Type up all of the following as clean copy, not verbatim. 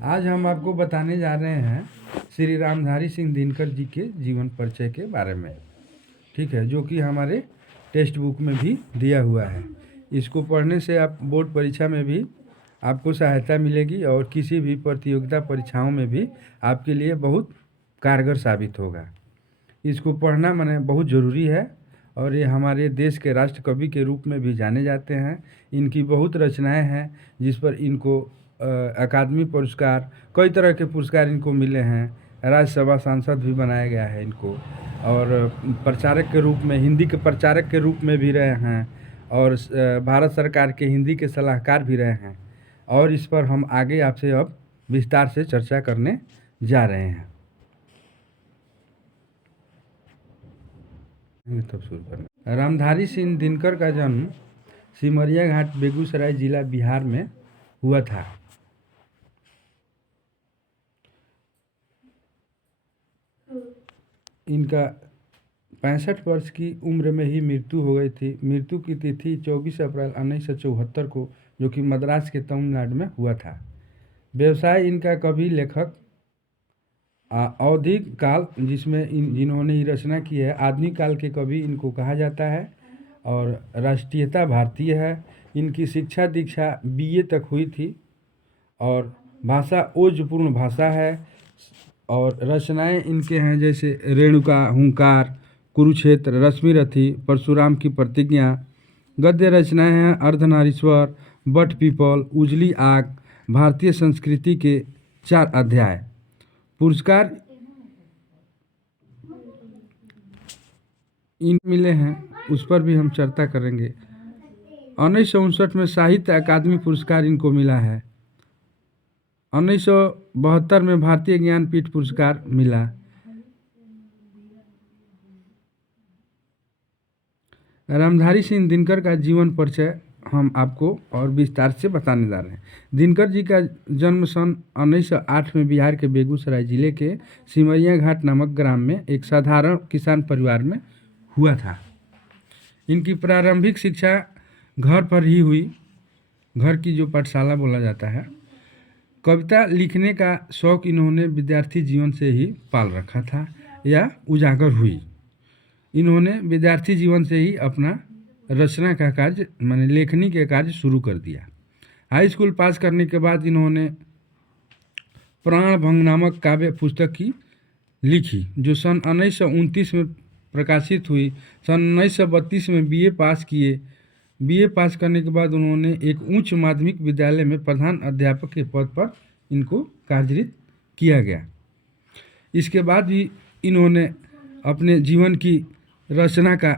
आज हम आपको बताने जा रहे हैं श्री रामधारी सिंह दिनकर जी के जीवन परिचय के बारे में। ठीक है, जो कि हमारे टेक्स्ट बुक में भी दिया हुआ है। इसको पढ़ने से आप बोर्ड परीक्षा में भी आपको सहायता मिलेगी और किसी भी प्रतियोगिता परीक्षाओं में भी आपके लिए बहुत कारगर साबित होगा। इसको पढ़ना माने बहुत ज़रूरी है और ये हमारे देश के राष्ट्र कवि के रूप में भी जाने जाते हैं। इनकी बहुत रचनाएं हैं जिस पर इनको अकादमी पुरस्कार, कई तरह के पुरस्कार इनको मिले हैं। राज्यसभा सांसद भी बनाया गया है इनको, और प्रचारक के रूप में, हिंदी के प्रचारक के रूप में भी रहे हैं, और भारत सरकार के हिंदी के सलाहकार भी रहे हैं। और इस पर हम आगे आपसे अब विस्तार से चर्चा करने जा रहे हैं। तब शुरू करना। रामधारी सिंह दिनकर का जन्म सिमरिया घाट, बेगूसराय जिला, बिहार में हुआ था। इनका 65 वर्ष की उम्र में ही मृत्यु हो गई थी। मृत्यु की तिथि 24 अप्रैल 1974 को, जो कि मद्रास के तमिलनाडु में हुआ था। व्यवसाय इनका कवि, लेखक, औधिक काल जिसमें जिन्होंने ही रचना की है, आधुनिक काल के कवि इनको कहा जाता है, और राष्ट्रीयता भारतीय है। इनकी शिक्षा दीक्षा बीए तक हुई थी, और भाषा ओजपूर्ण भाषा है। और रचनाएं इनके हैं जैसे रेणुका, हुंकार, कुरुक्षेत्र, रश्मिरथी, परशुराम की प्रतिज्ञा। गद्य रचनाएं हैं अर्धनारीश्वर, बट पीपल, उजली आग, भारतीय संस्कृति के 4 अध्याय। पुरस्कार इन मिले हैं, उस पर भी हम चर्चा करेंगे। 1959 में साहित्य अकादमी पुरस्कार इनको मिला है। 1972 में भारतीय ज्ञानपीठ पुरस्कार मिला। रामधारी सिंह दिनकर का जीवन परिचय हम आपको और विस्तार से बताने जा रहे हैं। दिनकर जी का जन्म सन 1908 में बिहार के बेगूसराय जिले के सिमरिया घाट नामक ग्राम में एक साधारण किसान परिवार में हुआ था। इनकी प्रारंभिक शिक्षा घर पर ही हुई, घर की जो पाठशाला बोला जाता है। कविता लिखने का शौक़ इन्होंने विद्यार्थी जीवन से ही पाल रखा था या उजागर हुई। इन्होंने विद्यार्थी जीवन से ही अपना रचना का कार्य, माने लेखनी के कार्य शुरू कर दिया। हाई स्कूल पास करने के बाद इन्होंने प्राणभंग नामक काव्य पुस्तक की लिखी, जो सन 1929 में प्रकाशित हुई। सन 1932 में बीए पास किए। बीए पास करने के बाद उन्होंने एक उच्च माध्यमिक विद्यालय में प्रधान अध्यापक के पद पर इनको कार्यरत किया गया। इसके बाद भी इन्होंने अपने जीवन की रचना का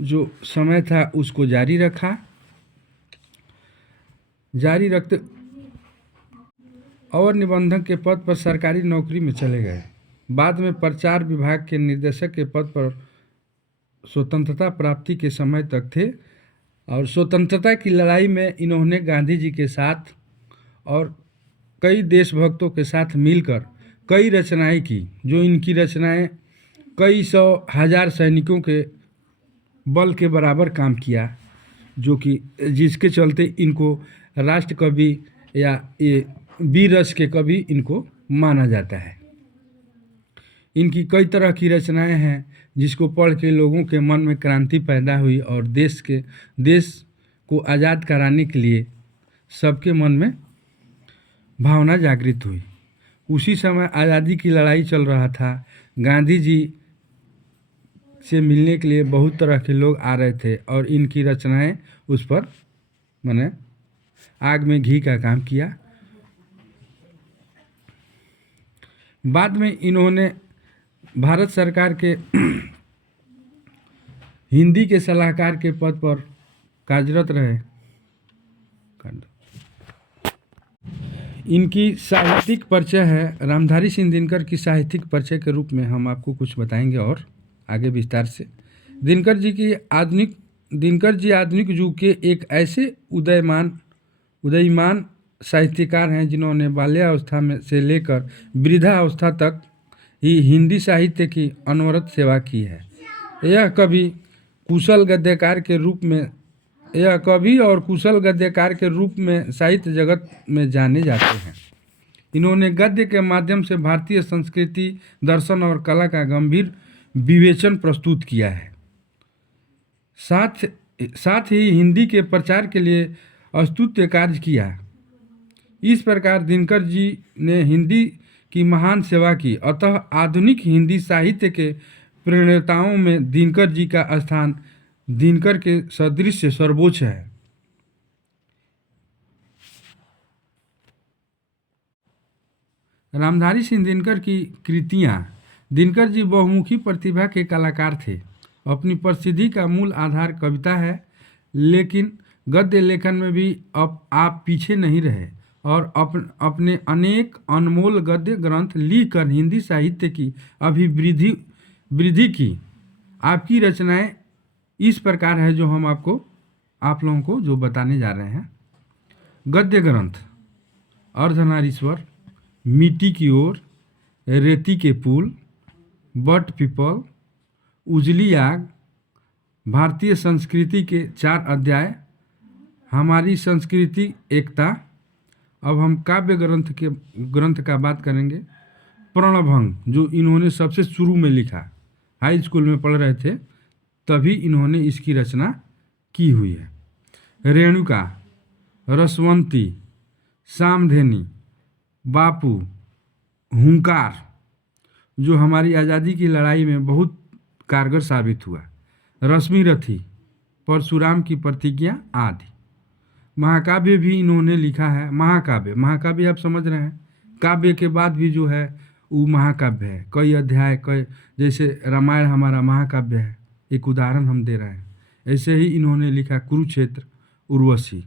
जो समय था उसको जारी रखा। जारी रखते और निबंधक के पद पर सरकारी नौकरी में चले गए। बाद में प्रचार विभाग के निर्देशक के पद पर स्वतंत्रता प्राप्ति के समय तक थे, और स्वतंत्रता की लड़ाई में इन्होंने गांधी जी के साथ और कई देशभक्तों के साथ मिलकर कई रचनाएं की, जो इनकी रचनाएं कई सौ हजार सैनिकों के बल के बराबर काम किया, जो कि जिसके चलते इनको राष्ट्र कवि या ये वीर रस के कवि इनको माना जाता है। इनकी कई तरह की रचनाएं हैं जिसको पढ़ के लोगों के मन में क्रांति पैदा हुई, और देश को आज़ाद कराने के लिए सबके मन में भावना जागृत हुई। उसी समय आज़ादी की लड़ाई चल रहा था। गांधी जी से मिलने के लिए बहुत तरह के लोग आ रहे थे, और इनकी रचनाएं उस पर माने आग में घी का काम किया। बाद में इन्होंने भारत सरकार के हिंदी के सलाहकार के पद पर कार्यरत रहे। इनकी साहित्यिक परिचय है। रामधारी सिंह दिनकर की साहित्यिक परिचय के रूप में हम आपको कुछ बताएंगे और आगे विस्तार से। दिनकर जी आधुनिक युग के एक ऐसे उदयमान साहित्यकार हैं जिन्होंने बाल्यावस्था में से लेकर वृद्धावस्था तक ही हिंदी साहित्य की अनवरत सेवा की है। यह कवि और कुशल गद्यकार के रूप में साहित्य जगत में जाने जाते हैं। इन्होंने गद्य के माध्यम से भारतीय संस्कृति, दर्शन और कला का गंभीर विवेचन प्रस्तुत किया है। साथ साथ ही हिंदी के प्रचार के लिए अस्तुत्य कार्य किया। इस प्रकार दिनकर जी ने हिंदी की महान सेवा की। अतः आधुनिक हिंदी साहित्य के प्रणेताओं में दिनकर जी का स्थान दिनकर के सदृश सर्वोच्च है। रामधारी सिंह दिनकर की कृतियाँ। दिनकर जी बहुमुखी प्रतिभा के कलाकार थे। अपनी प्रसिद्धि का मूल आधार कविता है, लेकिन गद्य लेखन में भी अब आप पीछे नहीं रहे और अपने अनेक अनमोल गद्य ग्रंथ लिखकर हिंदी साहित्य की वृद्धि की। आपकी रचनाएं इस प्रकार है जो हम आप लोगों को जो बताने जा रहे हैं। गद्य ग्रंथ: अर्धनारीश्वर, मिट्टी की ओर, रेती के पुल, बट पीपल, उजली आग, भारतीय संस्कृति के 4 अध्याय, हमारी संस्कृति एकता। अब हम काव्य ग्रंथ का बात करेंगे। प्रणभंग, जो इन्होंने सबसे शुरू में लिखा, हाई स्कूल में पढ़ रहे थे तभी इन्होंने इसकी रचना की हुई है। रेणुका, रसवंती, सामधेनी, बापू, हुंकार, जो हमारी आज़ादी की लड़ाई में बहुत कारगर साबित हुआ। रश्मिरथी, परशुराम की प्रतिज्ञा आदि। महाकाव्य भी इन्होंने लिखा है। महाकाव्य आप समझ रहे हैं, काव्य के बाद भी जो है वो महाकाव्य है। कई अध्याय, कई, जैसे रामायण हमारा महाकाव्य है, एक उदाहरण हम दे रहे हैं। ऐसे ही इन्होंने लिखा कुरुक्षेत्र, उर्वशी।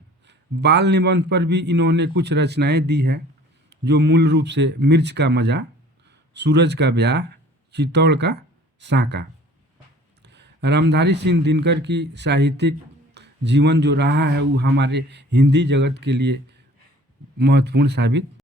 बाल निबंध पर भी इन्होंने कुछ रचनाएं दी है, जो मूल रूप से मिर्च का मजा, सूरज का ब्याह, चित्तौड़ का साका। रामधारी सिंह दिनकर की साहित्यिक जीवन जो रहा है वो हमारे हिंदी जगत के लिए महत्वपूर्ण साबित